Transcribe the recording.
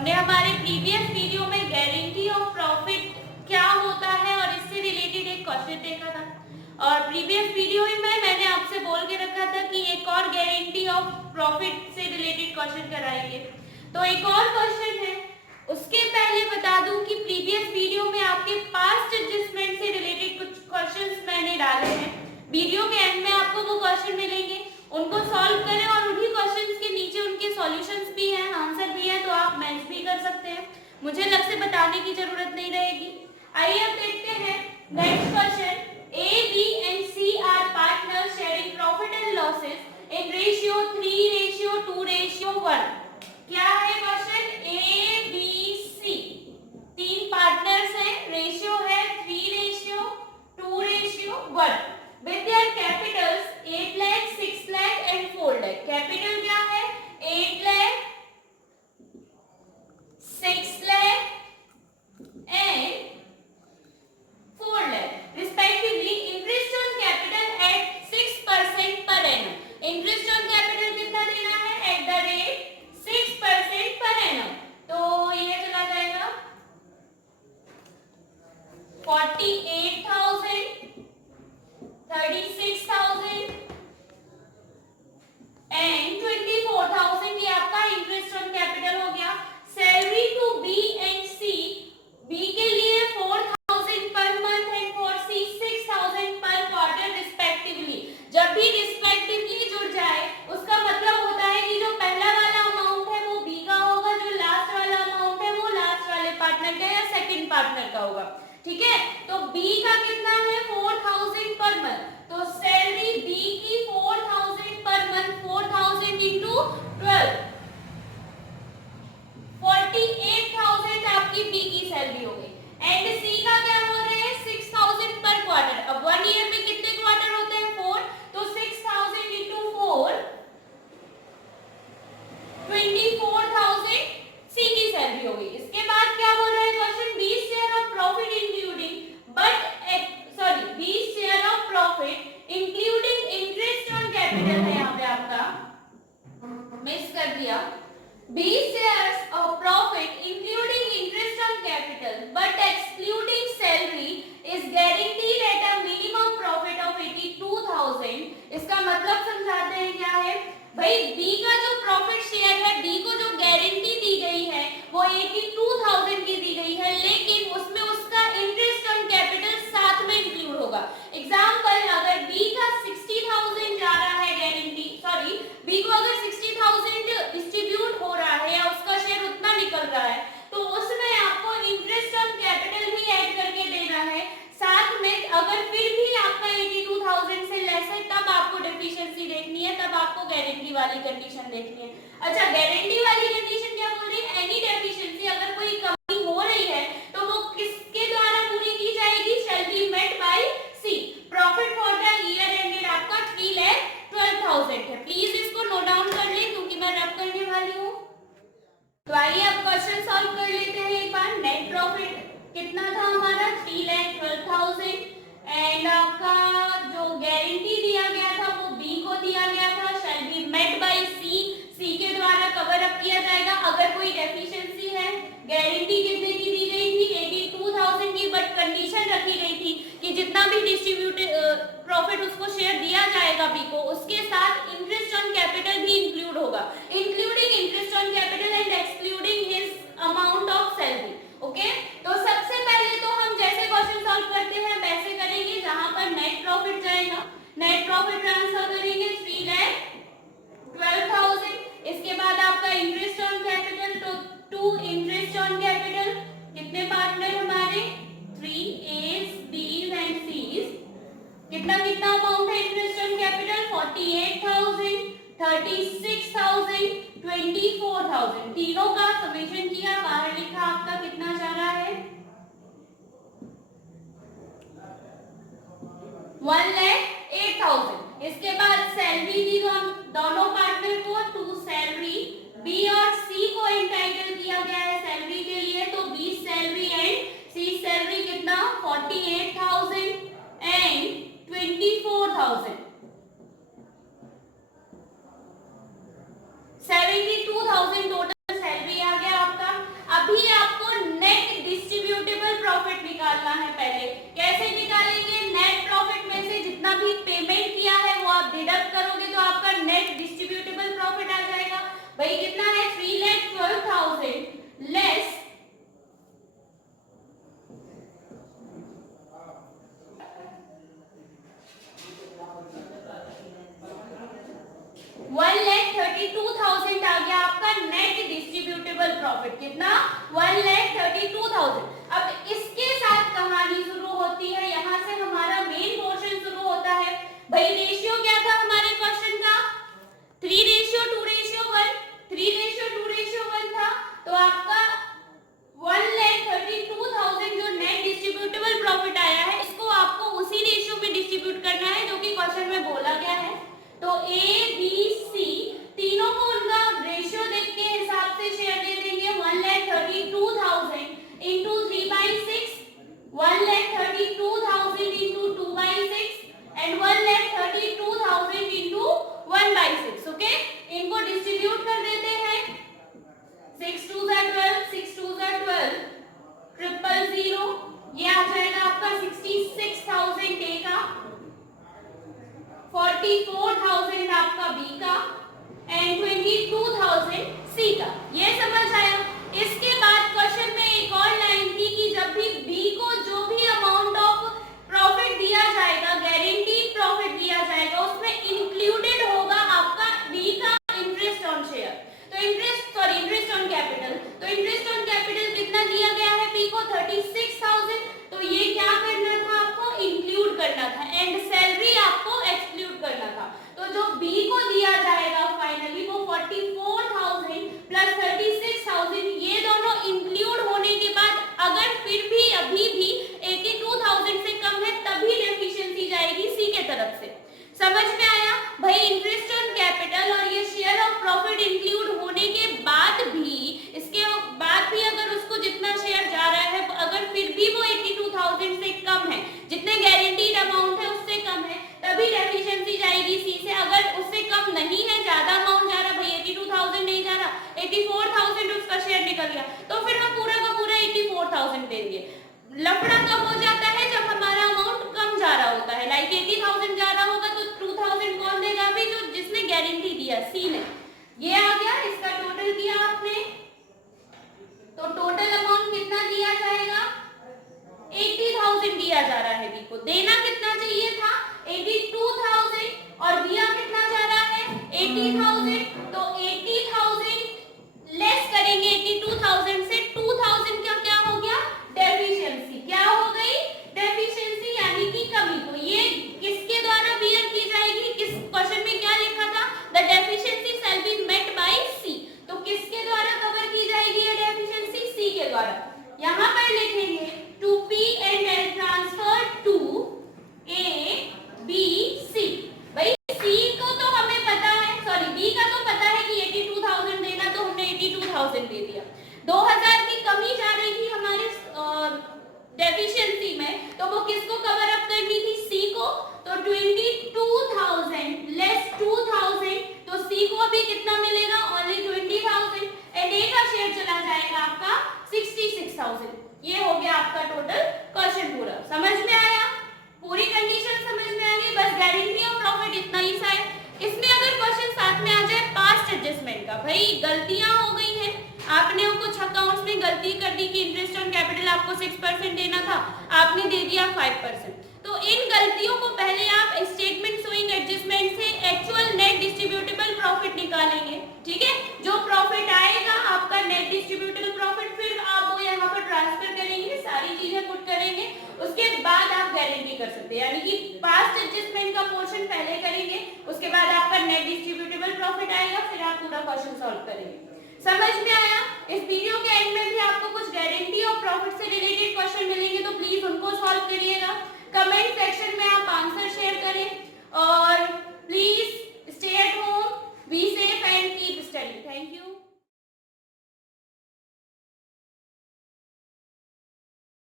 हमने हमारे previous video में गारंटी ऑफ प्रॉफिट क्या होता है और इससे रिलेटेड एक क्वेश्चन देखा था, और प्रीवियस वीडियो में मैंने आपसे बोल के रखा था कि एक और गारंटी ऑफ प्रॉफिट से रिलेटेड क्वेश्चन कराएंगे। तो एक और क्वेश्चन है, उसके पहले बता दूं कि प्रीवियस वीडियो में आपके पास्ट एडजस्टमेंट से रिलेटेड कुछ क्वेश्चंस मैंने डाले हैं। वीडियो के एंड में आपको वो क्वेश्चन मिलेंगे, उनको सॉल्व करें और उन्हीं क्वेश्चंस के नीचे उनके सॉल्यूशंस भी हैं, आंसर भी है, तो आप मैच भी कर सकते हैं। मुझे अलग से बताने की जरूरत नहीं रहेगी। आइए अब देखते हैं next question. A B and C are partners sharing profit and losses in ratio 3:2:1। क्या है क्वेश्चन? ए बी सी तीन पार्टनर्स हैं, रेशियो है 3:2:1 with their capitals 8 lakh, 6 lakh and 4 lakh। Capital क्या है? 8 lakh, 6 lakh and 4 lakh respectively। Interest on capital eight 6% per annum। Interest on capital कितना देना है? At the rate 6% per annum। तो ये चला जाएगा 48,000, 36,000 एंड 24,000। ये आपका इंटरेस्ट ऑन कैपिटल हो गया। Salary to B and C, B के लिए 4,000 पर मंथ एंड फॉर सी 6,000 पर क्वार्टर रिस्पेक्टिवली। जब भी रिस्पेक्टिवली जुड़ जाए उसका मतलब होता है कि जो पहला वाला अमाउंट है वो बी का होगा, जो लास्ट वाला अमाउंट है वो लास्ट वाले पार्टनर का या सेकंड पार्टनर का होगा। ठीक है, तो बी का कितना है? 4,000 पर मंथ। तो सैलरी बी की 4,000 पर मंथ, 4,000 इंटू 12, 48,000 आपकी बी की सैलरी हो गई। एंड सी का क्या हो रहा है? 6,000 पर क्वार्टर। अब 1 ईयर में कितने क्वार्टर होते हैं? 4। तो 6,000 इंटू 4, 24,000 सी की सैलरी हो गई। इसके बाद क्या बोल रहा है question? 20 share of profit including बीस share of profit including interest on capital है, यहाँ पे आपका मिस कर दिया। 20 shares of profit including interest on capital but excluding salary is guaranteed at a minimum profit of 82,000। इसका मतलब समझाते हैं क्या है भाई? बी का जो प्रॉफिट शेयर है, बी को जो गारंटी दी गई है वो 82,000 की दी गई है, लेकिन उसमें उसका इंटरेस्ट ऑन कैपिटल साथ में इंक्लूड होगा। एग्जांपल, अगर बी का 60,000 जा रहा है गारंटी, सॉरी बी को अगर 60,000 डिस्ट्रीब्यूट हो रहा है या उसका शेयर उतना निकल रहा है, तो उसमें आपको इंटरेस्ट ऑन कैपिटल भी ऐड करके देना है साथ में। अगर फिर भी आपका 82,000 से लेस है तब आपको डेफिशिएंसी देखनी है, तब आपको गारंटी वाली कंडीशन देखनी है। अच्छा, गारंटी वाली कंडीशन क्या बोल रही है? एनी डेफिशिएंसी, अगर कोई कमी हो रही है तो वो किसके द्वारा पूरी की जाएगी? Shall be met by C. Profit for the year ended आपका 3,12,000 है। प्लीज इसको नोट डाउन कर ले क्योंकि मैं रब करने वाली हूँ। तो आइए अब क्वेश्चन सॉल्व कर लेते हैं एक बार। नेट प्रॉफिट कितना था हमारा? 3,12,000 एंड आपका जो गारंटी दिया गया था वो बी को दिया गया था, शैल बी मेट बाय सी। सी के द्वारा कवर अप किया जाएगा अगर कोई डेफिशिएंसी है। गारंटी कितने की दी गई थी? 82,000 की, बट कंडीशन रखी गई थी कि जितना भी डिस्ट्रीब्यूटेड प्रॉफिट उसको शेयर दिया जाएगा बी को, उसके साथ इंटरेस्ट ऑन कैपिटल भी इंक्लूड होगा, including interest on capital and excluding his amount of salary. Okay, तो सबसे पहले तो हम जैसे क्वेश्चन सॉल्व करते हैं वैसे करेंगे, जहां पर नेट प्रॉफिट जाएगा, नेट प्रॉफिट ट्रांसफर करेंगे 3,12,000। इसके बाद आपका इंटरेस्ट ऑन कैपिटल, तो टू इंटरेस्ट ऑन कैपिटल, कितने पार्टनर हमारे? 3 A's, B's एंड C's। कितना कितना अमाउंट है इंटरेस्ट ऑन कैपिटल? 48,000, 36,000, 24,000। तीनों का समेशन किया, बाहर लिखा आपका कितना जा रहा है? 1,08,000। इसके बाद सैलरी दी दोनों पार्टनर को, टू सैलरी बी और सी को एंटाइटल किया गया है सैलरी के लिए, तो B salary and C salary कितना? 48,000 एंड 24,000। 72,000 टोटल सैलरी आ गया आपका। भाई कितना है 3,12,000 लेस 1,32,000 आ गया आपका नेट डिस्ट्रीब्यूटेबल प्रॉफिट। कितना 1,32,000। अब इसके साथ कहानी शुरू होती है, यहां से हमारा मेन पोर्शन शुरू होता है। भाई रेशियो क्या था हमारे क्वेश्चन का 3:2:1 3:2:1 था। तो आपका 1,32,000 जो नेट डिस्ट्रीब्यूटेबल प्रॉफिट आया है इसको आपको उसी रेशियो में डिस्ट्रीब्यूट करना है जो कि क्वेश्चन में बोला गया है। तो ए बी सी तीनों को उनका रेशियो देख के हिसाब से शेयर दे देंगे। 1,32,000 into 3/6, 1,32,000 into 2/6 and 1,32,000 into 1/6। Okay, इनको डिस्ट्रीब्यूट कर देते हैं। 6 2 12, 6 2 12, 000, ये आ जाएगा आपका 66,000 ए का, 44,000 आपका बी का एंड 22,000 सी का। ये समझ आया। इसके बाद क्वेश्चन में एक और लाइन थी कि जब भी बी को जो भी अमाउंट ऑफ प्रॉफिट दिया जाएगा, गारंटीड प्रॉफिट दिया जाएगा, उसमें इंक्लूडेड होगा आपका बी का इंटरेस्ट ऑन शेयर। तो इंटरेस्ट ऑन कैपिटल। तो इंटरेस्ट ऑन कैपिटल कितना दिया गया है बी को 36,000। तो ये क्या करना था आपको इंक्लूड करना था एंड सैलरी आपको एक्सक्लूड करना था। तो जो बी को दिया जाएगा फाइनली वो 44,000 प्लस 36,000, ये दोनों इंक्लूड होने के बाद अगर फिर भी अभी भी 82,000 से कम है तभी डेफिशिएंसी जाएगी सी के तरफ से। समझ में आया भाई। इंटरेस्ट ऑन कैपिटल और ये शेयर ऑफ प्रॉफिट इंक्लूड होने के बाद भी, इसके बाद भी अगर उसको जितना शेयर जा रहा है अगर फिर भी वो 82,000 से कम है, जितने गारंटीड अमाउंट है उससे कम है, तभी डेफिशिएंसी जाएगी सी से। अगर उससे कम नहीं है, ज्यादा अमाउंट जा रहा, भाई 82,000 नहीं जा रहा, 84,000 उसका शेयर निकल गया, तो फिर हम पूरा का पूरा 84,000 देंगे। लफड़ा कब हो जाता है जब हमारा अमाउंट कम जा रहा होता है, लाइक 80,000 जा रहा होगा तो 2,000 कौन देगा अभी, जो जिसने गारंटी दिया सी ने। ये आ गया, इसका टोटल किया आपने, तो टोटल अमाउंट कितना दिया जाएगा 80,000 दिया जा रहा है बी को। देना कितना चाहिए था 82,000 और दिया कितना जा रहा है 80,000। तो 80,000 लेस करेंगे 82,000 से, 2,000 का क्या हो गया डेफिशिएंसी। क्या हो गई डेफिशिएंसी यानी कि कमी। तो ये किसके द्वारा बियर की जाएगी, किस क्वेश्चन में क्या लिखा था the deficiency shall be met by C. तो किसके द्वारा कवर की जाएगी ये डेफिशिएंसी सी के द्वारा। यहां पर लिखेंगे to P and L transfer to A B C. भाई सी को तो हमें पता है, सॉरी बी का तो पता है कि 82,000 देना, तो हमने 82,000 दे दिया। 2,000 की कमी जा रही थी हमारे डेफिशिएंसी में, तो वो किसको कवर अप करनी थी सी को। तो 22,000 लेस 2,000, तो सी को अभी कितना मिलेगा ओनली 20,000 एंड ए का शेयर चला जाएगा आपका 66,000। ये हो गया आपका टोटल क्वेश्चन पूरा। समझ में आया, पूरी कंडीशन समझ में आ गई। बस गारंटी ऑफ प्रॉफिट इतना ही सा है। इसमें अगर क्वेश्चन साथ में आ जाए पास्ट एडजस्टमेंट का, भाई गलतियां हो गई हैं, आपने कुछ अकाउंट्स में गलती कर दी कि इंटरेस्ट ऑन कैपिटल आपको 6% देना था, आपने दे दिया 5%। तो इन गलतियों को पहले आप स्टेटमेंट शोइंग एडजस्टमेंट से एक्चुअल नेट डिस्ट्रीब्यूटेबल प्रॉफिट निकालेंगे। ठीक है, जो प्रॉफिट आएगा आपका नेट डिस्ट्रीब्यूटेबल प्रॉफिट, फिर आप वो यहाँ पर ट्रांसफर करेंगे, सारी चीजें पुट करेंगे, उसके बाद आप गारंटी कर सकते हैं। यानी कि पास्ट एडजस्टमेंट का पोर्शन पहले करेंगे, उसके बाद आपका नेट डिस्ट्रीब्यूटेबल प्रॉफिट आएगा, फिर आप पूरा क्वेश्चन सॉल्व करेंगे। समझ में आया। इस वीडियो के एंड में भी आपको कुछ गारंटी और प्रॉफिट से रिलेटेड क्वेश्चन मिलेंगे, तो प्लीज